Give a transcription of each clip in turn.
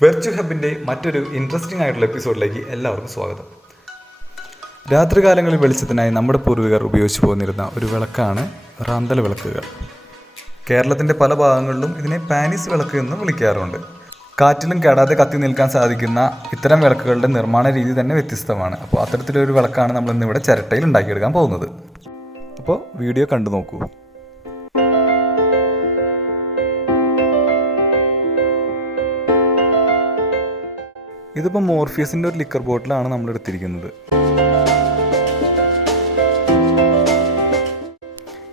bhfypന്റെ മറ്റൊരു ഇൻട്രസ്റ്റിംഗ് ആയിട്ടുള്ള എപ്പിസോഡിലേക്ക് എല്ലാവർക്കും സ്വാഗതം. രാത്രികാലങ്ങളിൽ വെളിച്ചത്തിനായി നമ്മുടെ പൂർവികർ ഉപയോഗിച്ചു പോന്നിരുന്ന ഒരു വിളക്കാണ് റാന്തൽ വിളക്കുകൾ. കേരളത്തിൻ്റെ പല ഭാഗങ്ങളിലും ഇതിനെ പാനീസ് വിളക്ക് എന്ന് വിളിക്കാറുണ്ട്. കാറ്റിലും കെടാതെ കത്തി നിൽക്കാൻ സാധിക്കുന്ന ഇത്തരം വിളക്കുകളുടെ നിർമ്മാണ രീതി തന്നെ വ്യത്യസ്തമാണ്. അപ്പോൾ അത്തരത്തിലൊരു വിളക്കാണ് നമ്മൾ ഇന്നിവിടെ ചിരട്ടയിൽ ഉണ്ടാക്കിയെടുക്കാൻ പോകുന്നത്. അപ്പോൾ വീഡിയോ കണ്ടു നോക്കൂ. ഇതിപ്പോൾ മോർഫിയസിൻ്റെ ഒരു ലിക്കർ ബോട്ടിലാണ് നമ്മൾ എടുത്തിരിക്കുന്നത്.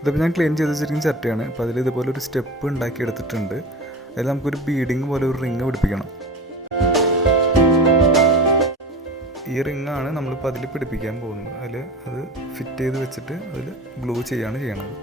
ഇതിപ്പോൾ ഞാൻ ക്ലീൻ ചെയ്ത് വെച്ചിരിക്കുന്ന ചിരട്ടയാണ്. അപ്പോൾ അതിൽ ഇതുപോലെ ഒരു സ്റ്റെപ്പ് ഉണ്ടാക്കി എടുത്തിട്ടുണ്ട്. അതിൽ നമുക്കൊരു ബീഡിങ് പോലെ ഒരു റിങ് പിടിപ്പിക്കണം. ഈ റിങ്ങാണ് നമ്മളിപ്പോൾ അതിൽ പിടിപ്പിക്കാൻ പോകുന്നത്. അത് ഫിറ്റ് ചെയ്ത് വെച്ചിട്ട് അതിൽ ഗ്ലൂ ചെയ്യാണ് ചെയ്യണത്.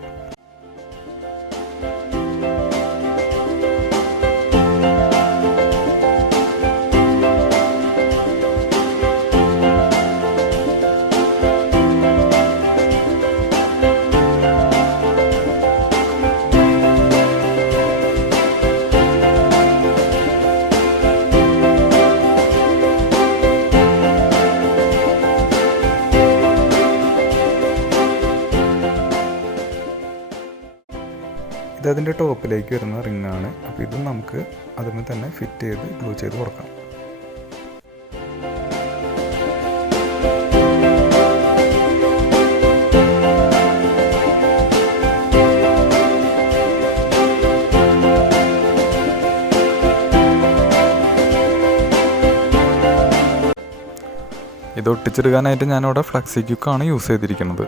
ഇതതിൻ്റെ ടോപ്പിലേക്ക് വരുന്ന റിങ്ങാണ്. അപ്പോൾ ഇതും നമുക്ക് അതിന് തന്നെ ഫിറ്റ് ചെയ്ത് ഗ്ലൂ ചെയ്ത് കൊടുക്കാം. ഇത് ഒട്ടിച്ചെടുക്കാനായിട്ട് ഞാനിവിടെ ഫ്ലക്സി ക്യുക്കാണ് യൂസ് ചെയ്തിരിക്കുന്നത്.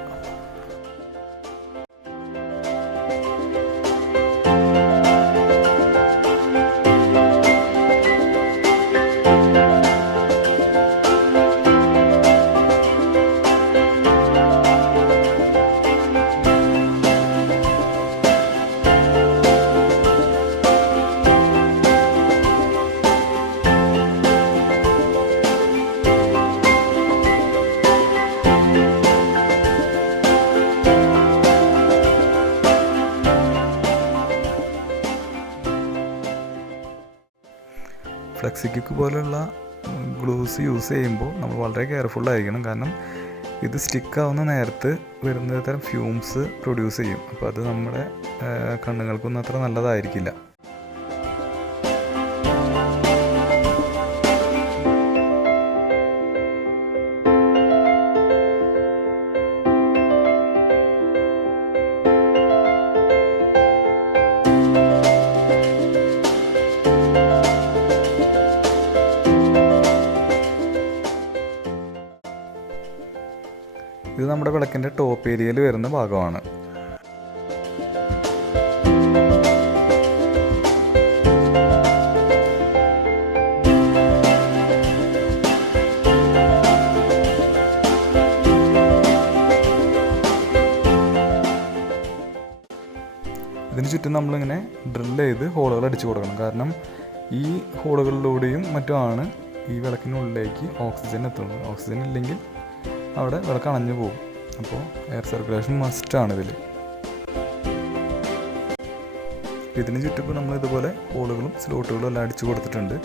ഫ്ലെക്സി ക്യുക്ക് പോലെയുള്ള ഗ്ലൂസ് യൂസ് ചെയ്യുമ്പോൾ നമ്മൾ വളരെ കെയർഫുള്ളായിരിക്കണം. കാരണം ഇത് സ്റ്റിക്കാവുന്ന നേരത്ത് വരുന്ന തരം ഫ്യൂംസ് പ്രൊഡ്യൂസ് ചെയ്യും. അപ്പോൾ അത് നമ്മുടെ കണ്ണുകൾക്കൊന്നും അത്ര നല്ലതായിരിക്കില്ല. ഇത് നമ്മുടെ വിളക്കിൻ്റെ ടോപ്പ് ഏരിയയിൽ വരുന്ന ഭാഗമാണ്. ഇതിന് ചുറ്റും നമ്മളിങ്ങനെ ഡ്രിൽ ചെയ്ത് ഹോളുകൾ അടിച്ചു കൊടുക്കണം. കാരണം ഈ ഹോളുകളിലൂടെയും മറ്റുമാണ് ഈ വിളക്കിനുള്ളിലേക്ക് ഓക്സിജൻ എത്തുന്നത്. ഓക്സിജൻ ഇല്ലെങ്കിൽ അവിടെ വിളക്ക് അണഞ്ഞു പോകും. അപ്പോൾ എയർ സർക്കുലേഷൻ മസ്റ്റാണ് ഇതിൽ. ഇതിന് ചുറ്റും ഇപ്പോൾ നമ്മൾ ഇതുപോലെ ഹോളുകളും സ്ലോട്ടുകളും എല്ലാം അടിച്ചു കൊടുത്തിട്ടുണ്ട്.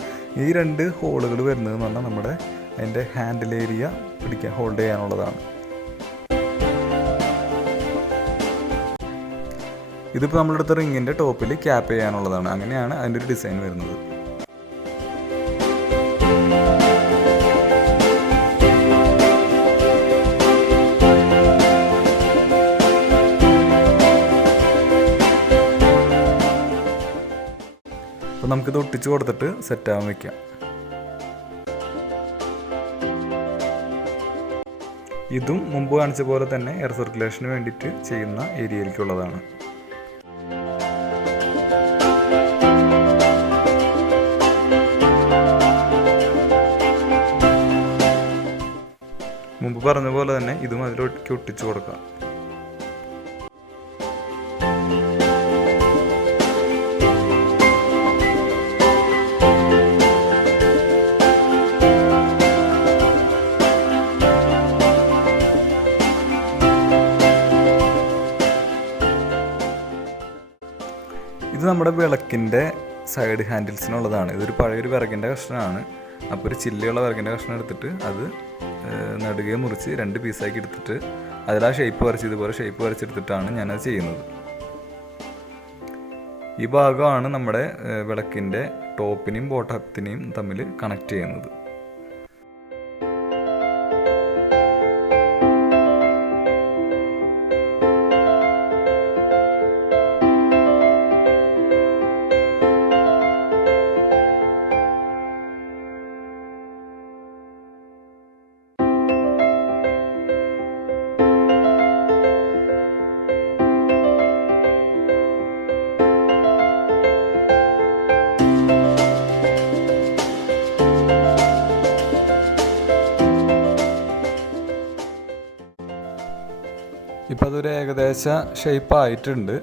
ഈ 2 ഹോളുകൾ വരുന്നത് എന്ന് പറഞ്ഞാൽ നമ്മുടെ അതിൻ്റെ ഹാൻഡിൽ ഏരിയ ഹോൾഡ് ചെയ്യാനുള്ളതാണ്. ഇതിപ്പോൾ നമ്മളെടുത്ത റിങ്ങിൻ്റെ ടോപ്പിൽ ക്യാപ്പ് ചെയ്യാനുള്ളതാണ്. അങ്ങനെയാണ് അതിൻ്റെ ഒരു ഡിസൈൻ വരുന്നത്. അപ്പോൾ നമുക്കിത് ഒട്ടിച്ച് കൊടുത്തിട്ട് സെറ്റാകാൻ വയ്ക്കാം. ഇതും മുമ്പ് കാണിച്ച പോലെ തന്നെ എയർ സർക്കുലേഷന് വേണ്ടിയിട്ട് ചെയ്യുന്ന ഏരിയയിലേക്കുള്ളതാണ്. മുമ്പ് പറഞ്ഞ പോലെ തന്നെ ഇതും അതിലേക്ക് ഒട്ടിച്ചു കൊടുക്കാം. ഇത് നമ്മുടെ വിളക്കിൻ്റെ സൈഡ് ഹാൻഡിൽസിനുള്ളതാണ്. ഇതൊരു പഴയൊരു വിറകിൻ്റെ കഷ്ണമാണ്. അപ്പോൾ ഒരു ചില്ലയുള്ള വിറകിൻ്റെ കഷ്ണം എടുത്തിട്ട് അത് നടുകെ മുറിച്ച് 2 പീസാക്കി എടുത്തിട്ട് അതിലാ ഷേപ്പ് വരച്ച് ഇതുപോലെ ഷേപ്പ് വരച്ചെടുത്തിട്ടാണ് ഞാനത് ചെയ്യുന്നത്. ഈ ഭാഗമാണ് നമ്മുടെ വിളക്കിൻ്റെ ടോപ്പിനെയും ബോട്ടത്തിനെയും തമ്മിൽ കണക്ട് ചെയ്യുന്നത്. ഇപ്പോൾ അതൊരു ഏകദേശ ഷേപ്പ് ആയിട്ടുണ്ട്.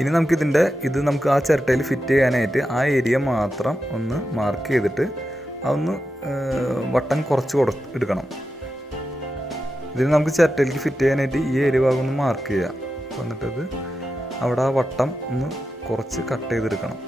ഇനി നമുക്ക് ആ ചിരട്ടയിൽ ഫിറ്റ് ചെയ്യാനായിട്ട് ആ ഏരിയ മാത്രം ഒന്ന് മാർക്ക് ചെയ്തിട്ട് അതൊന്ന് വട്ടം കുറച്ച് എടുക്കണം. ഇതിന് നമുക്ക് ചിരട്ടയിലേക്ക് ഫിറ്റ് ചെയ്യാനായിട്ട് ഈ ഏരിയ ഭാഗം ഒന്ന് മാർക്ക് ചെയ്യാം. എന്നിട്ടത് അവിടെ ആ വട്ടം ഒന്ന് കുറച്ച് കട്ട് ചെയ്തെടുക്കണം.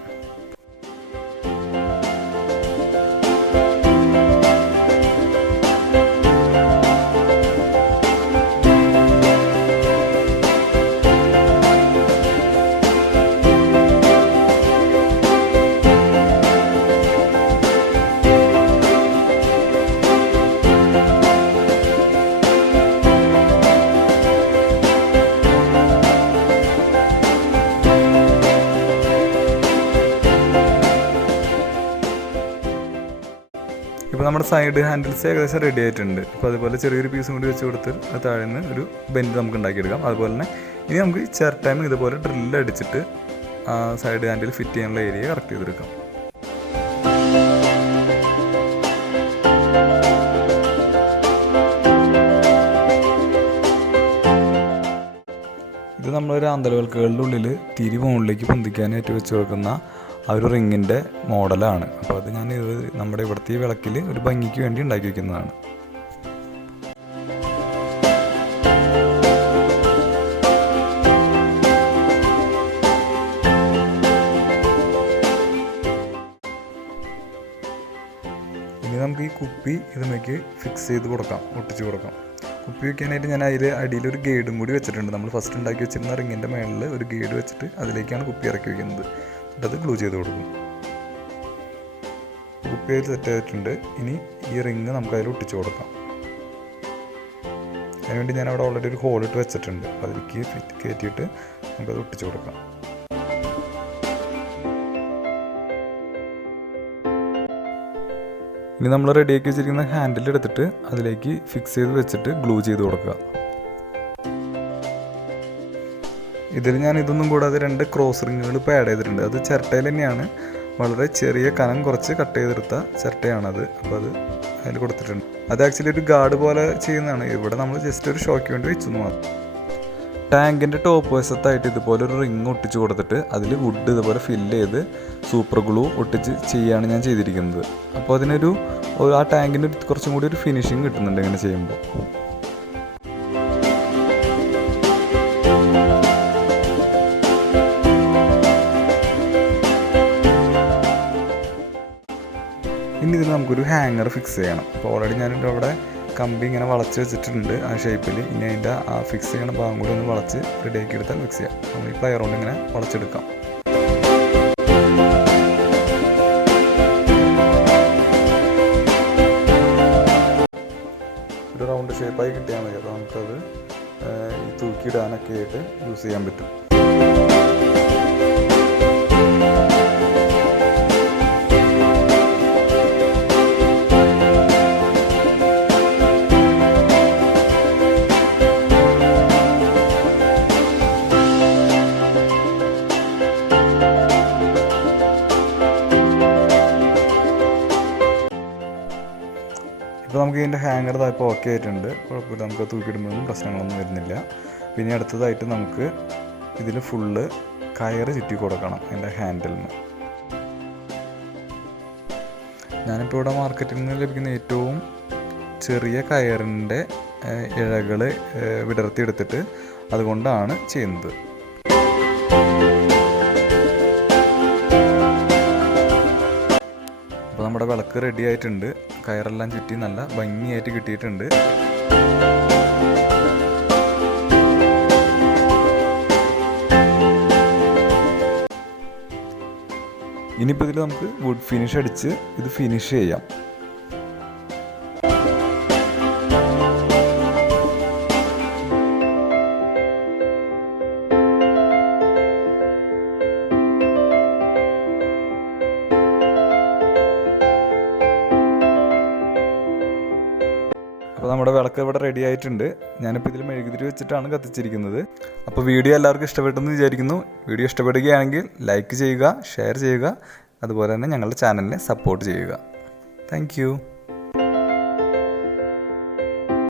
ഇപ്പോൾ നമ്മുടെ സൈഡ് ഹാൻഡിൽസ് ഏകദേശം റെഡി ആയിട്ടുണ്ട്. അപ്പോൾ അതുപോലെ ചെറിയൊരു പീസും കൂടി വെച്ച് കൊടുത്ത് അത് താഴെ നിന്ന് ഒരു ബെൻഡ് നമുക്ക് ഉണ്ടാക്കിയെടുക്കാം. അതുപോലെ തന്നെ ഇനി നമുക്ക് ചിരട്ടയും ഇതുപോലെ ഡ്രില്ലടിച്ചിട്ട് ആ സൈഡ് ഹാൻഡിൽ ഫിറ്റ് ചെയ്യാനുള്ള ഏരിയ കറക്റ്റ് ചെയ്തെടുക്കാം. ഇത് നമ്മളൊരു ആന്തലവിളക്കുകളുടെ ഉള്ളിൽ തിരി മുകളിലേക്ക് പൊന്തിക്കാനായിട്ട് വെച്ച് കൊടുക്കുന്ന ആ ഒരു റിങ്ങിൻ്റെ മോഡലാണ്. അപ്പോൾ അത് നമ്മുടെ ഇവിടുത്തെ വിളക്കിൽ ഒരു ഭംഗിക്ക് വേണ്ടി ഉണ്ടാക്കി വയ്ക്കുന്നതാണ്. ഇനി നമുക്ക് ഈ കുപ്പി ഇതിലേക്ക് ഫിക്സ് ചെയ്ത് കൊടുക്കാം, ഒട്ടിച്ച് കൊടുക്കാം. കുപ്പി വയ്ക്കാനായിട്ട് ഞാൻ അടിയിലൊരു ഗൈഡും കൂടി വെച്ചിട്ടുണ്ട്. നമ്മൾ ഫസ്റ്റ് ഉണ്ടാക്കി വെച്ചിരുന്ന റിങ്ങിൻ്റെ മേളിൽ ഒരു ഗൈഡ് വെച്ചിട്ട് അതിലേക്കാണ് കുപ്പി ഇറക്കി വയ്ക്കുന്നത്. അത് ഗ്ലൂ ചെയ്ത് കൊടുക്കും. കുപ്പി അതിൽ സെറ്റ് ആയിട്ടുണ്ട്. ഇനി ഈ റിങ് നമുക്ക് അതിൽ ഒട്ടിച്ച് കൊടുക്കാം. അതിനുവേണ്ടി ഞാൻ അവിടെ ഓൾറെഡി ഒരു ഹോൾ ഇട്ട് വെച്ചിട്ടുണ്ട്. അതിലേക്ക് കയറ്റിയിട്ട് നമുക്കത് ഒട്ടിച്ച് കൊടുക്കാം. ഇനി നമ്മൾ റെഡിയാക്കി വെച്ചിരിക്കുന്ന ഹാൻഡിൽ എടുത്തിട്ട് അതിലേക്ക് ഫിക്സ് ചെയ്ത് വെച്ചിട്ട് ഗ്ലൂ ചെയ്ത് കൊടുക്കുക. ഇതിൽ ഞാൻ ഇതൊന്നും കൂടാതെ 2 ക്രോസ് റിങ്ങുകൾ ഇപ്പോൾ ആഡ് ചെയ്തിട്ടുണ്ട്. അത് ചിരട്ടയിൽ തന്നെയാണ്, വളരെ ചെറിയ കനം കുറച്ച് കട്ട് ചെയ്തെടുത്ത ചിരട്ടയാണത്. അപ്പോൾ അത് അതിൽ കൊടുത്തിട്ടുണ്ട്. അത് ആക്ച്വലി ഒരു ഗാർഡ് പോലെ ചെയ്യുന്നതാണ്. ഇവിടെ നമ്മൾ ജസ്റ്റ് ഒരു ഷോയ്ക്ക് വേണ്ടി വെച്ചു മാത്രം. ടാങ്കിൻ്റെ ടോപ്പ് വശത്തായിട്ട് ഇതുപോലെ ഒരു റിങ് ഒട്ടിച്ച് കൊടുത്തിട്ട് അതിൽ വുഡ് ഇതുപോലെ ഫില്ല് ചെയ്ത് സൂപ്പർ ഗ്ലൂ ഒട്ടിച്ച് ചെയ്യുകയാണ് ഞാൻ ചെയ്തിരിക്കുന്നത്. അപ്പോൾ അതിനൊരു ആ ടാങ്കിന് കുറച്ചും കൂടി ഒരു ഫിനിഷിങ് കിട്ടുന്നുണ്ട് ഇങ്ങനെ ചെയ്യുമ്പോൾ. ഇനി ഇതിൽ നമുക്കൊരു ഹാങ്ങർ ഫിക്സ് ചെയ്യണം. അപ്പോൾ ഓൾറെഡി ഞാനിവിടെ അവിടെ കമ്പി ഇങ്ങനെ വളച്ച് വെച്ചിട്ടുണ്ട് ആ ഷേപ്പിൽ. ഇനി അതിൻ്റെ ആ ഫിക്സ് ചെയ്യണ ഭാഗം കൂടി ഒന്ന് വളച്ച് റെഡിയാക്കി എടുത്താൽ ഫിക്സ് ചെയ്യാം. നമ്മൾ ഈ പ്ലയർ കൊണ്ട് ഇങ്ങനെ വളച്ചെടുക്കാം. ഒരു റൗണ്ട് ഷേപ്പായി കിട്ടിയാൽ മതി. അപ്പോൾ നമുക്കത് തൂക്കിയിടാനൊക്കെ ആയിട്ട് യൂസ് ചെയ്യാൻ പറ്റും. ഇപ്പോൾ നമുക്ക് ഇതിൻ്റെ ഹാങ്ങർ ഇപ്പോൾ ഓക്കെ ആയിട്ടുണ്ട്. കുഴപ്പമില്ല, നമുക്ക് തൂക്കിയിടുമ്പോഴൊന്നും പ്രശ്നങ്ങളൊന്നും വരുന്നില്ല. പിന്നെ അടുത്തതായിട്ട് നമുക്ക് ഇതിൽ ഫുള്ള് കയറ് ചുറ്റി കൊടുക്കണം അതിൻ്റെ ഹാൻഡിലിന്. ഞാനിപ്പോൾ ഇവിടെ മാർക്കറ്റിൽ നിന്ന് ലഭിക്കുന്ന ഏറ്റവും ചെറിയ കയറിൻ്റെ ഇഴകൾ വിടർത്തിയെടുത്തിട്ട് അതുകൊണ്ടാണ് ചെയ്യുന്നത്. നമ്മുടെ വിളക്ക് റെഡി ആയിട്ടുണ്ട്. കയറെല്ലാം ചുറ്റി നല്ല ഭംഗിയായിട്ട് കിട്ടിയിട്ടുണ്ട്. ഇനിയിപ്പോൾ ഇതിൽ നമുക്ക് വുഡ് ഫിനിഷ് അടിച്ച് ഇത് ഫിനിഷ് ചെയ്യാം. അപ്പോൾ നമ്മുടെ വിളക്ക് ഇവിടെ റെഡി ആയിട്ടുണ്ട്. ഞാനിപ്പോൾ ഇതിൽ മെഴുകുതിരി വെച്ചിട്ടാണ് കത്തിച്ചിരിക്കുന്നത്. അപ്പോൾ വീഡിയോ എല്ലാവർക്കും ഇഷ്ടപ്പെട്ടെന്ന് വിചാരിക്കുന്നു. വീഡിയോ ഇഷ്ടപ്പെടുകയാണെങ്കിൽ ലൈക്ക് ചെയ്യുക, ഷെയർ ചെയ്യുക, അതുപോലെ തന്നെ ഞങ്ങളുടെ ചാനലിനെ സപ്പോർട്ട് ചെയ്യുക. താങ്ക്